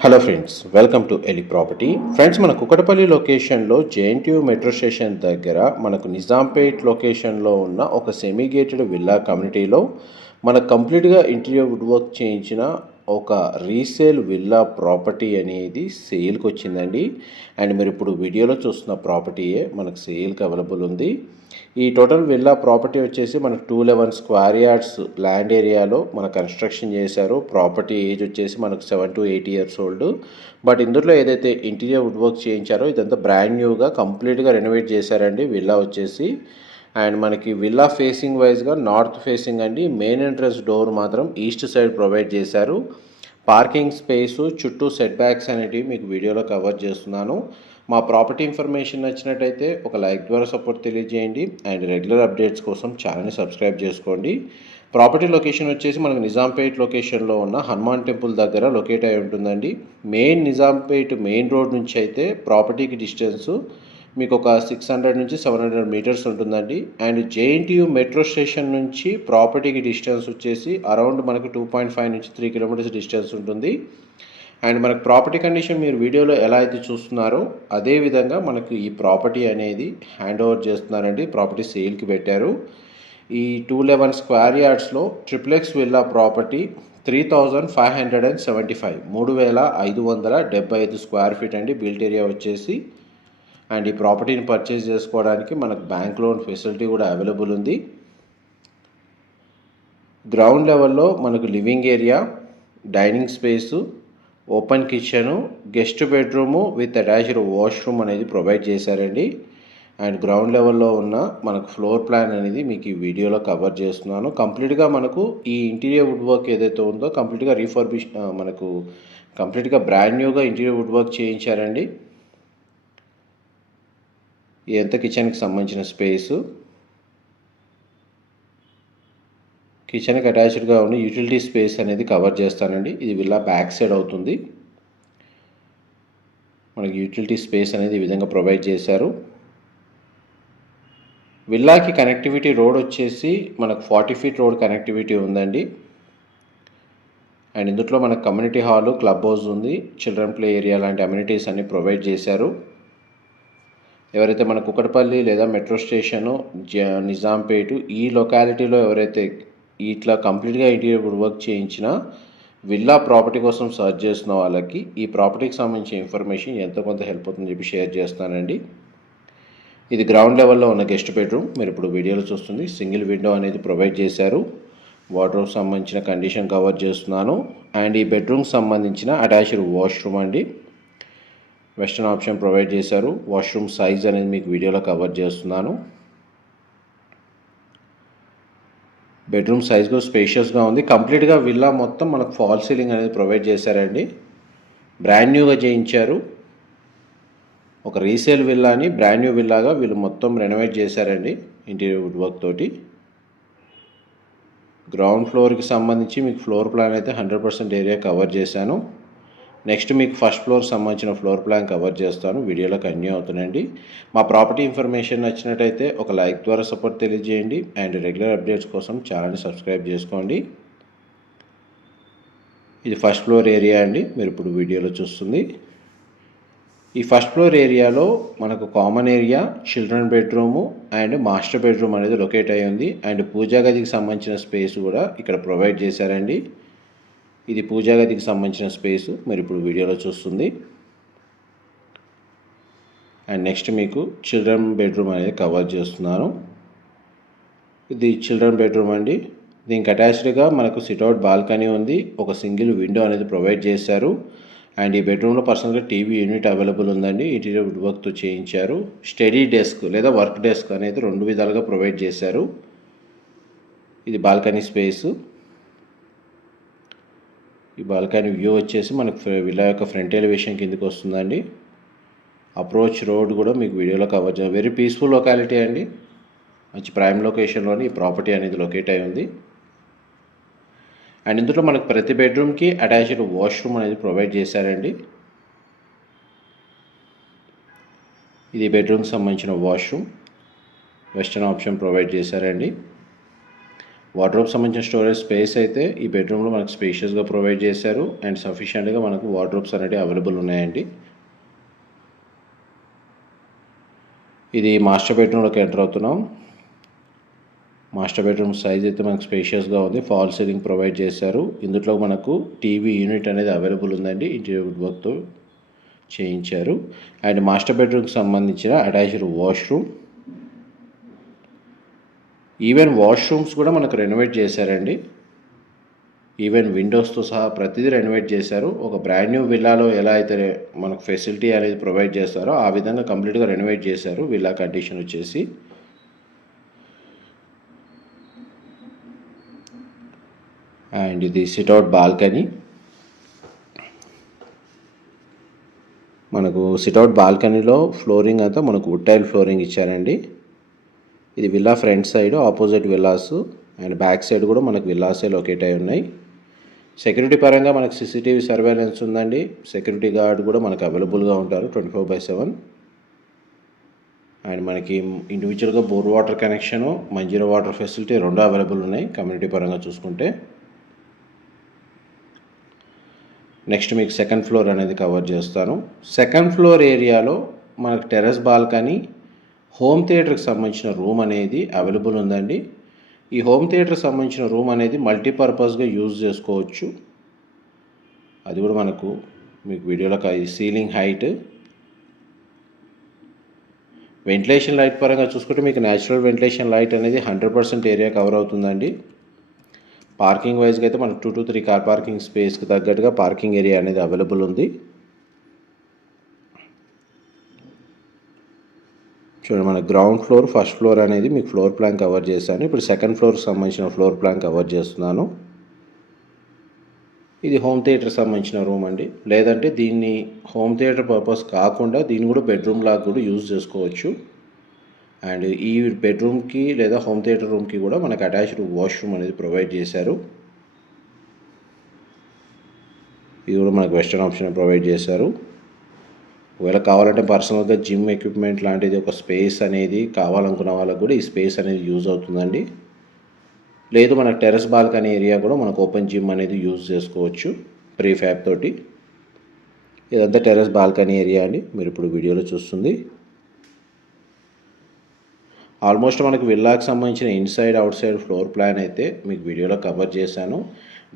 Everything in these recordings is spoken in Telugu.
Hello friends welcome to Eli property friends మన కుకటపల్లి లొకేషన్లో జేఎన్టీయూ మెట్రో స్టేషన్ దగ్గర మనకు నిజాంపేట్ లొకేషన్లో ఉన్న ఒక సెమీ గేటెడ్ విల్లా కమ్యూనిటీలో మనకు కంప్లీట్గా ఇంటీరియర్ వుడ్ వర్క్ చేయించిన ఒక రీసేల్ విల్లా ప్రాపర్టీ అనేది సేల్కి వచ్చిందండి అండ్ మీరు ఇప్పుడు వీడియోలో చూస్తున్న ప్రాపర్టీయే మనకు సేల్కి అవైలబుల్ ఉంది. ఈ టోటల్ విల్లా ప్రాపర్టీ వచ్చేసి మనకు two eleven square yards land ఏరియాలో మన కన్స్ట్రక్షన్ చేశారు. ప్రాపర్టీ ఏజ్ వచ్చేసి మనకు seven to eight years old but ఇందులో ఏదైతే ఇంటీరియర్ వుడ్ వర్క్ చేయించారో ఇదంతా బ్రాండ్ న్యూగా కంప్లీట్గా రెనోవేట్ చేశారండి. విల్లా వచ్చేసి అండ్ మనకి విల్లా ఫేసింగ్ వైజ్గా నార్త్ ఫేసింగ్ అండి. మెయిన్ ఎంట్రన్స్ డోర్ మాత్రం ఈస్ట్ సైడ్ ప్రొవైడ్ చేశారు. పార్కింగ్ స్పేసు చుట్టూ సెట్ బ్యాక్స్ అనేటివి మీకు వీడియోలో కవర్ చేస్తున్నాను. మా ప్రాపర్టీ ఇన్ఫర్మేషన్ నచ్చినట్టయితే ఒక లైక్ ద్వారా సపోర్ట్ తెలియజేయండి. అండ్ రెగ్యులర్ అప్డేట్స్ కోసం ఛానల్ని సబ్స్క్రైబ్ చేసుకోండి. ప్రాపర్టీ లొకేషన్ వచ్చేసి మనకు నిజాంపేట్ లొకేషన్లో ఉన్న హనుమాన్ టెంపుల్ దగ్గర లొకేట్ అయి ఉంటుందండి. మెయిన్ నిజాంపేట్ మెయిన్ రోడ్ నుంచి అయితే ప్రాపర్టీకి డిస్టెన్సు మీకు ఒక సిక్స్ హండ్రెడ్ నుంచి సెవెన్ హండ్రెడ్ మీటర్స్ ఉంటుందండి. అండ్ జేఎన్టీయూ మెట్రో స్టేషన్ నుంచి ప్రాపర్టీకి డిస్టెన్స్ వచ్చేసి అరౌండ్ మనకు టూ పాయింట్ ఫైవ్ నుంచి త్రీ కిలోమీటర్స్ డిస్టెన్స్ ఉంటుంది. అండ్ మనకు ప్రాపర్టీ కండిషన్ మీరు వీడియోలో ఎలా అయితే చూస్తున్నారో అదే విధంగా మనకు ఈ ప్రాపర్టీ అనేది హ్యాండ్ ఓవర్ చేస్తున్నారండి. ప్రాపర్టీ సేల్కి పెట్టారు. ఈ two eleven square యార్డ్స్లో triplex villa property three thousand five hundred and seventy five మూడు వేల ఐదు వందల డెబ్బై ఐదు స్క్వేర్ ఫీట్ అండి. బిల్ట్ ఏరియా వచ్చేసి అండ్ ఈ ప్రాపర్టీని పర్చేస్ చేసుకోవడానికి మనకు బ్యాంక్ లోన్ ఫెసిలిటీ కూడా అవైలబుల్ ఉంది. గ్రౌండ్ లెవెల్లో మనకు living area dining space open kitchen guest bedroom with attached washroom అనేది ప్రొవైడ్ చేశారండి. అండ్ గ్రౌండ్ లెవెల్లో ఉన్న మనకు ఫ్లోర్ ప్లాన్ అనేది మీకు ఈ వీడియోలో కవర్ చేస్తున్నాను. కంప్లీట్గా మనకు ఈ ఇంటీరియర్ వుడ్ వర్క్ ఏదైతే ఉందో కంప్లీట్గా రీఫర్బిష్ మనకు కంప్లీట్గా బ్రాండ్ న్యూగా ఇంటీరియర్ వుడ్ వర్క్ చేయించారండి. ఇదంతా కిచెన్కి సంబంధించిన స్పేసు? కిచెన్కి అటాచ్డ్గా ఉన్న యూటిలిటీ స్పేస్ అనేది కవర్ చేస్తానండి. ఇది విల్లా బ్యాక్ సైడ్ అవుతుంది. మనకి యూటిలిటీ స్పేస్ అనేది ఈ విధంగా ప్రొవైడ్ చేశారు. విల్లాకి కనెక్టివిటీ రోడ్ వచ్చేసి మనకు ఫార్టీ ఫీట్ రోడ్ కనెక్టివిటీ ఉందండి. అండ్ ఇందులో మనకు కమ్యూనిటీ హాలు క్లబ్ హౌస్ ఉంది. చిల్డ్రన్ ప్లే ఏరియా లాంటి అమ్యూనిటీస్ అన్ని ప్రొవైడ్ చేశారు. ఎవరైతే మన కుకటపల్లి లేదా మెట్రో స్టేషను జ నిజాంపేట ఈ లొకాలిటీలో ఎవరైతే ఇట్లా కంప్లీట్గా ఐటీ వర్క్ చేయించిన విల్లా ప్రాపర్టీ కోసం సర్చ్ చేస్తున్న వాళ్ళకి ఈ ప్రాపర్టీకి సంబంధించిన ఇన్ఫర్మేషన్ ఎంతో కొంత హెల్ప్ అవుతుందని చెప్పి షేర్ చేస్తానండి. ఇది గ్రౌండ్ లెవెల్లో ఉన్న గెస్ట్ బెడ్రూమ్. మీరు ఇప్పుడు వీడియోలో చూస్తుంది. సింగిల్ విండో అనేది ప్రొవైడ్ చేశారు. వాటర్ సంబంధించిన కండిషన్ కవర్ చేస్తున్నాను. అండ్ ఈ బెడ్రూమ్కి సంబంధించిన అటాచ్డ్ వాష్రూమ్ అండి. వెస్టర్న్ ఆప్షన్ ప్రొవైడ్ చేశారు. వాష్రూమ్ సైజ్ అనేది మీకు వీడియోలో కవర్ చేస్తున్నాను. బెడ్రూమ్ సైజ్ కూడా స్పేషియస్గా ఉంది. కంప్లీట్గా విల్లా మొత్తం మనకు ఫాల్ సీలింగ్ అనేది ప్రొవైడ్ చేశారండి. బ్రాండ్ న్యూగా చేయించారు. ఒక రీసేల్ విల్లాని బ్రాండ్ న్యూ విల్లాగా వీళ్ళు మొత్తం రెనోవేట్ చేశారండి ఇంటీరియర్ వుడ్ వర్క్ తోటి గ్రౌండ్ ఫ్లోర్కి సంబంధించి మీకు ఫ్లోర్ ప్లాన్ అయితే హండ్రెడ్ పర్సెంట్ ఏరియా కవర్ చేశాను. నెక్స్ట్ మీకు ఫస్ట్ ఫ్లోర్ సంబంధించిన ఫ్లోర్ ప్లాన్ కవర్ చేస్తాను. వీడియోలో కన్యూ అవుతుందండి. మా ప్రాపర్టీ ఇన్ఫర్మేషన్ నచ్చినట్టయితే ఒక లైక్ ద్వారా సపోర్ట్ తెలియజేయండి. అండ్ రెగ్యులర్ అప్డేట్స్ కోసం ఛానల్ని సబ్స్క్రైబ్ చేసుకోండి. ఇది ఫస్ట్ ఫ్లోర్ ఏరియా అండి. మీరు ఇప్పుడు వీడియోలో చూస్తుంది. ఈ ఫస్ట్ ఫ్లోర్ ఏరియాలో మనకు common area children bedroom and master bedroom అనేది లొకేట్ అయి ఉంది. అండ్ పూజా గదికి సంబంధించిన స్పేస్ కూడా ఇక్కడ ప్రొవైడ్ చేశారండి. ఇది పూజా గదికి సంబంధించిన స్పేస్. మీరు ఇప్పుడు వీడియోలో చూస్తుంది. అండ్ నెక్స్ట్ మీకు చిల్డ్రన్ బెడ్రూమ్ అనేది కవర్ చేస్తున్నాను. ఇది చిల్డ్రన్ బెడ్రూమ్ అండి. దీనికి అటాచ్డ్గా మనకు సిట్అవుట్ బాల్కనీ ఉంది. ఒక సింగిల్ విండో అనేది ప్రొవైడ్ చేశారు. అండ్ ఈ బెడ్రూమ్లో పర్సనల్గా టీవీ యూనిట్ అవైలబుల్ ఉందండి. ఇంటీరియర్ వుడ్ వర్క్తో చేయించారు. స్టడీ డెస్క్ లేదా వర్క్ డెస్క్ అనేది రెండు విధాలుగా ప్రొవైడ్ చేశారు. ఇది బాల్కనీ స్పేసు. ఈ బాల్కనీ వ్యూ వచ్చేసి మనకు విల్లా యొక్క ఫ్రంట్ ఎలివేషన్ కిందకి వస్తుందండి. అప్రోచ్ రోడ్ కూడా మీకు వీడియోలో కవర్ చేయాలి వెరీ పీస్ఫుల్ లొకాలిటీ అండి. మంచి ప్రైమ్ లొకేషన్లోని ఈ ప్రాపర్టీ అనేది లొకేట్ అయి ఉంది. అండ్ ఇందులో మనకు ప్రతి బెడ్రూమ్కి అటాచ్డ్ వాష్రూమ్ అనేది ప్రొవైడ్ చేశారండి. ఇది బెడ్రూమ్కి సంబంధించిన వాష్రూమ్ వెస్టర్న్ ఆప్షన్ ప్రొవైడ్ చేశారండి. వార్డ్రోబ్ సంబంధించిన స్టోరేజ్ స్పేస్ అయితే ఈ బెడ్రూమ్లో మనకు స్పేషియస్గా ప్రొవైడ్ చేశారు. అండ్ సఫిషియెంట్గా మనకు వార్డ్రోబ్స్ అనేవి అవైలబుల్ ఉన్నాయండి. ఇది మాస్టర్ బెడ్రూమ్లోకి ఎంటర్ అవుతున్నాం. మాస్టర్ బెడ్రూమ్ సైజ్ అయితే మనకు స్పేషియస్గా ఉంది. ఫాల్ సీలింగ్ ప్రొవైడ్ చేశారు. ఇందులో మనకు టీవీ యూనిట్ అనేది అవైలబుల్ ఉందండి. ఇంటీరియర్ వర్క్తో చేయించారు. అండ్ మాస్టర్ బెడ్రూమ్కి సంబంధించిన అటాచ్డ్ వాష్రూమ్ ఈవెన్ వాష్రూమ్స్ కూడా మనకు రెనోవేట్ చేశారండి. ఈవెన్ విండోస్తో సహా ప్రతిదీ రెనోవేట్ చేశారు. ఒక బ్రాండ్ న్యూ విల్లాలో ఎలా అయితే మనకు ఫెసిలిటీ అనేది ప్రొవైడ్ చేస్తారో ఆ విధంగా కంప్లీట్గా రెనోవేట్ చేశారు. విల్లా కండిషన్ వచ్చేసి. అండ్ ఇది సిట్అవుట్ బాల్కనీ మనకు సిట్అవుట్ బాల్కనీలో ఫ్లోరింగ్ అంతా మనకు వుడ్ టైల్ ఫ్లోరింగ్ ఇచ్చారండి. ఇది villa front side opposite villas and back side కూడా మనకు విల్లాసే లొకేట్ అయి ఉన్నాయి. సెక్యూరిటీ పరంగా మనకు సీసీటీవీ సర్వేలెన్స్ ఉందండి. సెక్యూరిటీ గార్డ్ కూడా మనకు అవైలబుల్గా ఉంటారు twenty four by seven and మనకి ఇండివిజువల్గా bore water connection Manjira water facility రెండు అవైలబుల్ ఉన్నాయి కమ్యూనిటీ పరంగా చూసుకుంటే. నెక్స్ట్ మీకు సెకండ్ ఫ్లోర్ అనేది కవర్ చేస్తాను. సెకండ్ ఫ్లోర్ ఏరియాలో మనకు టెర్రస్ బాల్కనీ హోమ్ థియేటర్కి సంబంధించిన రూమ్ అనేది అవైలబుల్ ఉందండి. ఈ హోమ్ థియేటర్కి సంబంధించిన రూమ్ అనేది మల్టీపర్పస్గా యూజ్ చేసుకోవచ్చు. అది కూడా మనకు మీకు వీడియోలో సీలింగ్ హైట్ వెంటిలేషన్ లైట్ పరంగా చూసుకుంటే మీకు న్యాచురల్ వెంటిలేషన్ లైట్ అనేది హండ్రెడ్ పర్సెంట్ ఏరియా కవర్ అవుతుందండి. పార్కింగ్ వైజ్గా అయితే మనకు two to three car parking స్పేస్కి తగ్గట్టుగా పార్కింగ్ ఏరియా అనేది అవైలబుల్ ఉంది. చూడండి మన గ్రౌండ్ ఫ్లోర్ ఫస్ట్ ఫ్లోర్ అనేది మీకు ఫ్లోర్ ప్లాన్ కవర్ చేశాను. ఇప్పుడు సెకండ్ ఫ్లోర్కి సంబంధించిన ఫ్లోర్ ప్లాన్ కవర్ చేస్తున్నాను. ఇది హోమ్ థియేటర్ సంబంధించిన రూమ్ అండి. లేదంటే దీన్ని హోమ్ థియేటర్ పర్పస్ కాకుండా దీన్ని కూడా బెడ్రూమ్ లాగా కూడా యూజ్ చేసుకోవచ్చు. అండ్ ఈ బెడ్రూమ్కి లేదా హోమ్ థియేటర్ రూమ్కి కూడా మనకు అటాచ్డ్ వాష్రూమ్ అనేది ప్రొవైడ్ చేశారు. ఇది కూడా మనకు వెస్టర్న్ ఆప్షన్ ప్రొవైడ్ చేశారు. ఒకవేళ కావాలంటే పర్సనల్గా జిమ్ ఎక్విప్మెంట్ లాంటిది ఒక స్పేస్ అనేది కావాలనుకున్న వాళ్ళకు కూడా ఈ స్పేస్ అనేది యూజ్ అవుతుందండి. లేదు మనకు టెర్రస్ బాల్కనీ ఏరియా కూడా మనకు ఓపెన్ జిమ్ అనేది యూజ్ చేసుకోవచ్చు ప్రీ ఫ్యాబ్ తోటి. ఇదంతా టెర్రస్ బాల్కనీ ఏరియా అండి. మీరు ఇప్పుడు వీడియోలో చూస్తుంది. ఆల్మోస్ట్ మనకు విల్లాకి సంబంధించిన inside outside floor plan అయితే మీకు వీడియోలో కవర్ చేశాను.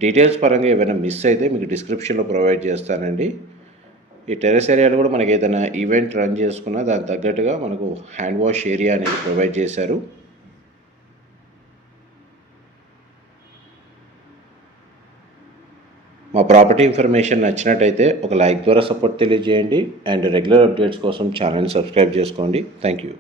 డీటెయిల్స్ పరంగా ఏమైనా మిస్ అయితే మీకు డిస్క్రిప్షన్లో ప్రొవైడ్ చేస్తానండి. ఈ టెరెస్ ఏరియాలో కూడా మనకి ఏదైనా ఈవెంట్ రన్ చేసుకున్నా దానికి తగ్గట్టుగా మనకు హ్యాండ్ వాష్ ఏరియా అనేది ప్రొవైడ్ చేశారు. మా ప్రాపర్టీ ఇన్ఫర్మేషన్ నచ్చినట్టయితే ఒక లైక్ ద్వారా సపోర్ట్ తెలియజేయండి అండ్ రెగ్యులర్ అప్డేట్స్ కోసం ఛానల్ని సబ్స్క్రైబ్ చేసుకోండి. Thank you